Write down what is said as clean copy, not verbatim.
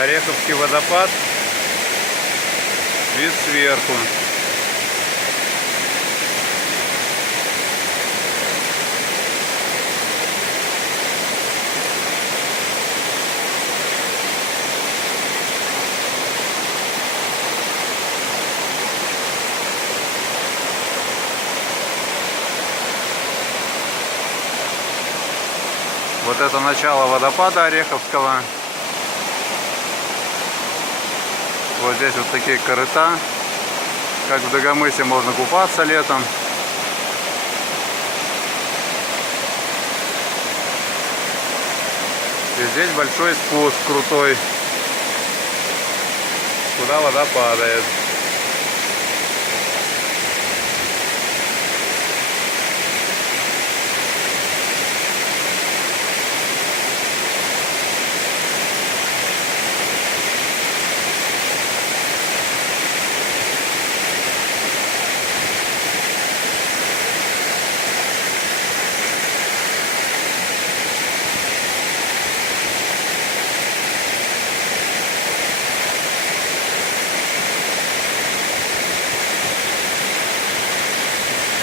Ореховский водопад. Вид сверху. Вот это начало водопада Ореховского. Вот здесь вот такие корыта. Как в Дагомысе можно купаться летом. И здесь большой спуск крутой, куда вода падает.